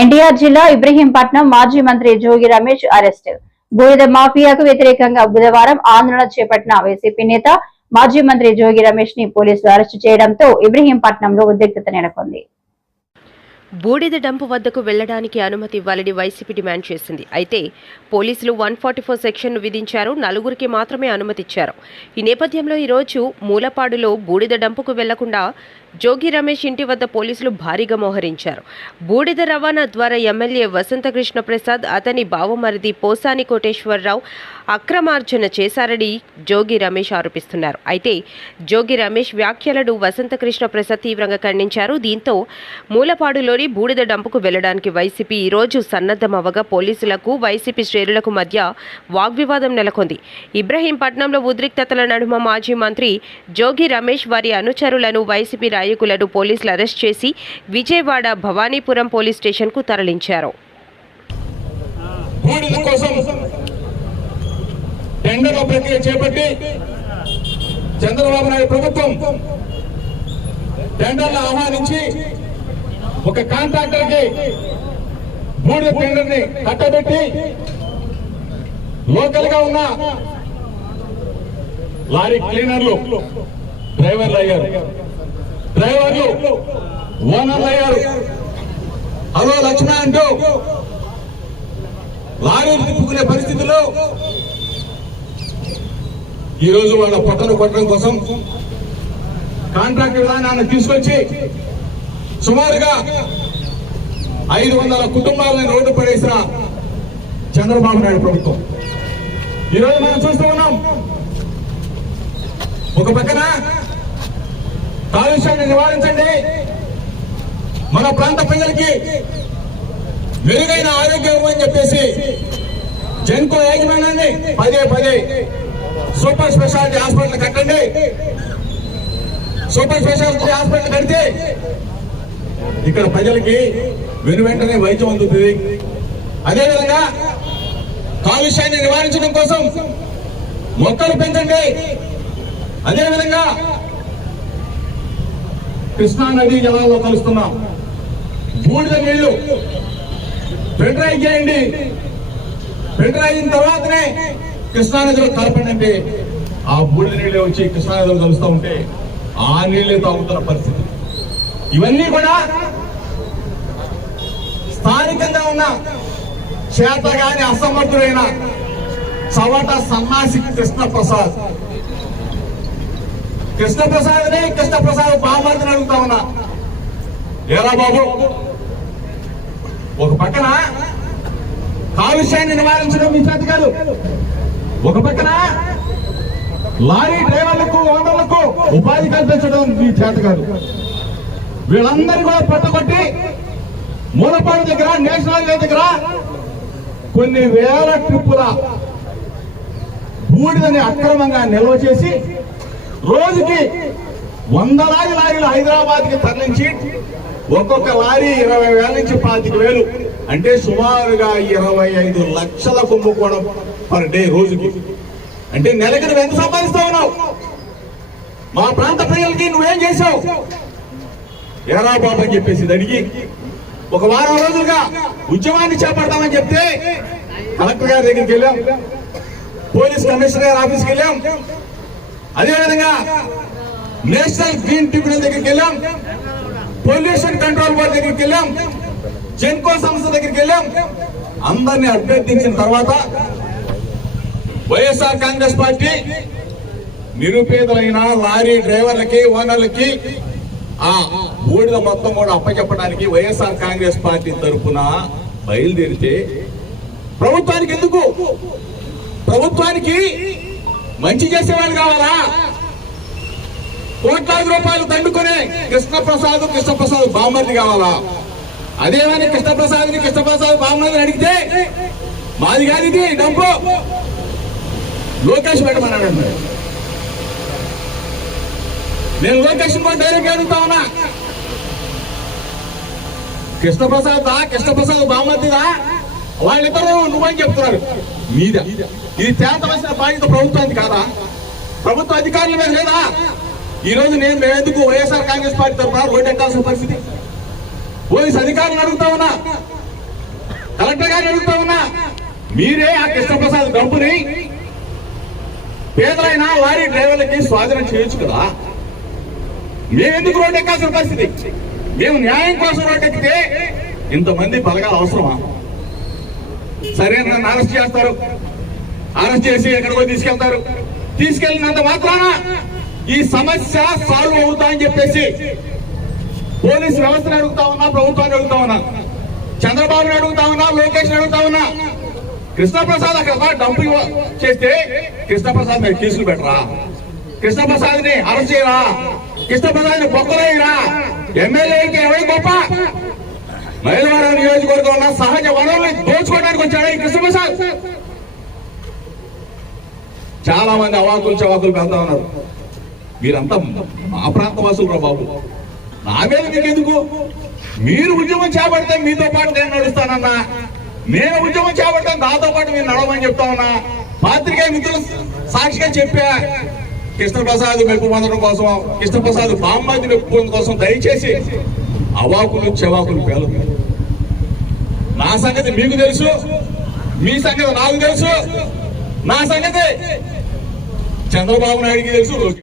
ఎన్టీఆర్ జిల్లా ఇబ్రహీంపట్నం మాజీ మంత్రి జోగి రమేష్ అరెస్ట్. బూడిద మాఫియాకు వ్యతిరేకంగా బుధవారం ఆందోళన చేపట్టిన వైసీపీ నేత మాజీ మంత్రి జోగి రమేష్ని పోలీసులు అరెస్టు చేయడంతో ఇబ్రహీంపట్నంలో ఉద్రిక్తత నెలకొంది. బూడిద డంపు వద్దకు వెళ్ళడానికి అనుమతి ఇవ్వాలని వైసీపీ డిమాండ్ చేసింది. అయితే పోలీసులు వన్ ఫార్టీ ఫోర్ సెక్షన్ను విధించారు. నలుగురికి మాత్రమే అనుమతి ఇచ్చారు ఈ నేపథ్యంలో ఈరోజు మూలపాడులో బూడిద డంపుకు వెళ్ళకుండా జోగి రమేష్ ఇంటి వద్ద పోలీసులు భారీగా మోహరించారు. బూడిద రవాణా ద్వారా ఎమ్మెల్యే వసంతకృష్ణ ప్రసాద్ అతని బావమరిది పోసాని కోటేశ్వరరావు అక్రమార్జన చేశారని జోగి రమేష్ ఆరోపిస్తున్నారు. అయితే జోగి రమేష్ వ్యాఖ్యలను వసంతకృష్ణ ప్రసాద్ తీవ్రంగా ఖండించారు. దీంతో మూలపాడులోని బూడిద డంపుకు వెళ్ళడానికి వైసీపీ ఈరోజు సన్నద్ధమవగా పోలీసులకు వైసీపీ శ్రేణులకు మధ్య వాగ్వివాదం నెలకొంది. ఇబ్రహీంపట్నంలో ఉద్రిక్తతల నడుమ మాజీ మంత్రి జోగి రమేష్ వారి అనుచరులను వైసీపీ నాయకులను పోలీసులు అరెస్ట్ చేసి విజయవాడ భవానీపురం పోలీస్ స్టేషన్కు తరలించారు. టెండర్ల ప్రక్రియ చేపట్టి చంద్రబాబు నాయుడు ప్రభుత్వం టెండర్లు ఆహ్వానించి ఒక కాంట్రాక్టర్కి మూడు టెండర్ని కట్టబెట్టి లోకల్గా ఉన్న లారీ క్లీనర్లు డ్రైవర్లు అయ్యారు. డ్రైవర్లు ఓనర్లు అయ్యారు హలో లక్ష్మ అంటూ లారీలు తిప్పుకునే పరిస్థితుల్లో ఈ రోజు వాళ్ళ పొట్టను కొట్టడం కోసం కాంట్రాక్ట్ విధానాన్ని తీసుకొచ్చి సుమారుగా ఐదు వందల కుటుంబాలను రోడ్డు పడేసిన చంద్రబాబు నాయుడు ప్రభుత్వం. ఈ రోజు మనం చూస్తూ ఉన్నాం. ఒక పక్కన కాలుష్యాన్ని నివారించండి. మన ప్రాంత ప్రజలకి మెరుగైన ఆరోగ్యం ఇవ్వని చెప్పేసి జన్కో యాజమాన్యాన్ని పదే పదే సూపర్ స్పెషాలిటీ హాస్పిటల్ కట్టండి. సూపర్ స్పెషాలిటీ హాస్పిటల్ కడితే ఇక్కడ ప్రజలకి వెను వెంటనే వైద్యం అందుతుంది. అదేవిధంగా కాలుష్యాన్ని నివారించడం కోసం మొక్కలు పెంచండి. అదేవిధంగా కృష్ణా నదీ జలాల్లో కలుస్తున్నాం. బూడిద నీళ్ళు ఫిల్టరైజ్ చేయండి. ఫిల్టర్ అయిన తర్వాతనే కృష్ణానదిలో కలపండి ఆ బూడిద నీళ్ళే వచ్చి కృష్ణానదిలో కలుస్తూ ఉంటే ఆ నీళ్ళే తాగుతున్న పరిస్థితి. ఇవన్నీ కూడా స్థానికంగా ఉన్న చేత గాని అసమర్థుడైన చవట సన్నాసి కృష్ణ ప్రసాద్ కృష్ణ కృష్ణప్రసాద్ కృష్ణ అడుగుతా ఉన్నా. ఏరా బాబు? ఒక పక్కన కాలుష్యాన్ని నివారించడం మీ చేత కాదు. ఒక పక్కన లారీ డ్రైవర్లకు ఓనర్లకు ఉపాధి కల్పించడం మీ చేత కాదు. వీళ్ళందరూ కూడా పట్టబట్టి మూలపాడు దగ్గర నేషనల్ హైవే దగ్గర కొన్ని వేల ట్రిప్పుల బూడిదని అక్రమంగా నిల్వ చేసి రోజుకి వందలాది లారీలు హైదరాబాద్కి తరలించి ఒక్కొక్క లారీ ఇరవై వేల నుంచి పాతిక వేలు. అంటే సుమారుగా ఇరవై ఐదు లక్షల కుంభకోణం పర్ డే రోజుకి. అంటే నెలకి నువ్వు ఎంత సంపాదిస్తా ఉన్నావు? మా ప్రాంత ప్రజలకి నువ్వేం చేసావు ఎరా బాబు అని చెప్పేసి అడిగి ఒక వారం రోజులుగా ఉద్యమాన్ని చేపడతామని చెప్తే కలెక్టర్ గారి దగ్గరికి వెళ్ళాం. పోలీస్ కమిషనర్ గారి ఆఫీస్కి వెళ్ళాం. అదేవిధంగా నేషనల్ గ్రీన్ ట్రిబ్యునల్ దగ్గరికి వెళ్ళాం. పొల్యూషన్ కంట్రోల్ బోర్డు దగ్గరికి వెళ్ళాం. జెన్కో సంస్థ దగ్గరికి వెళ్ళాం. అందరినీ అభ్యర్థించిన తర్వాత వైఎస్ఆర్ కాంగ్రెస్ పార్టీ నిరుపేదలైన లారీ డ్రైవర్లకి ఓనర్లకి ఆ బూడిద మొత్తం కూడా అప్పచెప్పడానికి వైఎస్ఆర్ కాంగ్రెస్ పార్టీ తరఫున బయలుదేరితే ప్రభుత్వానికి ఎందుకు? ప్రభుత్వానికి మంచి చేసేవాళ్ళు కావాలా? కోట్లాది రూపాయలు దండుకునే కృష్ణప్రసాద్ కృష్ణప్రసాద్ బామ్మర్ది కావాలా? అదేమని కృష్ణప్రసాద్ కృష్ణప్రసాద్ బామ్మర్దిని అడిగితే మాది కాదు ఇది డబ్బు లోకేష్ పెట్టమన్నాడు నేను లోకేష్ డైరెక్ట్ అడుగుతా ఉన్నా. కృష్ణప్రసాద్ దా కృష్ణప్రసాద్ బామ్మర్దిదా? వాళ్ళిద్దరూ నువ్వని చెప్తున్నారు. మీద ఇది తేల్చవలసిన బాధ్యత ప్రభుత్వానికి కాదా? ప్రభుత్వ అధికారుల మీద లేదా? ఈ రోజు నేను మేమెందుకు వైఎస్ఆర్ కాంగ్రెస్ పార్టీ తరఫున రోడ్డు ఎక్కాల్సిన పరిస్థితి? పోలీస్ అధికారులు అడుగుతా ఉన్నా? కలెక్టర్ గారిని అడుగుతా ఉన్నా? మీరే ఆ కృష్ణప్రసాద్ డబ్బుని పేదలైన లారీ డ్రైవర్లకి స్వాధీనం చేయొచ్చు కదా? మేమెందుకు రోడ్డు ఎక్కాల్సిన పరిస్థితి? మేము న్యాయం కోసం రోడ్డు ఎక్కితే ఇంతమంది బలగాలు అవసరమా? సరే నన్ను అరెస్ట్ చేస్తారు. అరెస్ట్ చేసి ఎక్కడికో తీసుకెళ్తారు. తీసుకెళ్ళినంత మాత్రాన ఈ సమస్య సాల్వ్ అవుతా అని చెప్పేసి పోలీస్ వ్యవస్థను అడుగుతా ఉన్నా ప్రభుత్వాన్ని అడుగుతా ఉన్నా చంద్రబాబుని అడుగుతా ఉన్నా లోకేష్ అడుగుతా ఉన్నా కృష్ణప్రసాద్ అక్కడ డంపింగ్ చేస్తే కృష్ణప్రసాద్ మీరు కేసులు పెట్టరా? కృష్ణప్రసాద్ని అరెస్ట్ చేయరా? కృష్ణప్రసాద్ని బొక్కలేయరా? ఎమ్మెల్యేకి ఎవరి గొప్ప? మైలవరం నియోజకవర్గం ఉన్న సహజ వనరుల్ని దోచుకోవడానికి వచ్చాడు ఈ కృష్ణప్రసాద్. చాలా మంది అవాకులు చవాకులు పెడతా ఉన్నారు. మీరంతా మా ప్రాంత వాసులు బాబు. నా మీద మీకు ఎందుకు మీరు ఉద్యమం చేపడితే మీతో పాటు నేను నడుస్తానన్నా. నేను ఉద్యమం చేపడతాను నాతో పాటు మీరు నడవమని చెప్తా ఉన్నా. పాత్రికేయ మిత్రులు సాక్షిగా చెప్పా. కృష్ణప్రసాద్ మెప్పు పొందడం కోసం కృష్ణప్రసాద్ బాంబాది మెప్పు పొందడం కోసం దయచేసి అవాకులు చెవాకులు పేలు నా సంగతి మీకు తెలుసు మీ సంగతి నాకు తెలుసు నా సంగతి చంద్రబాబు నాయుడికి తెలుసు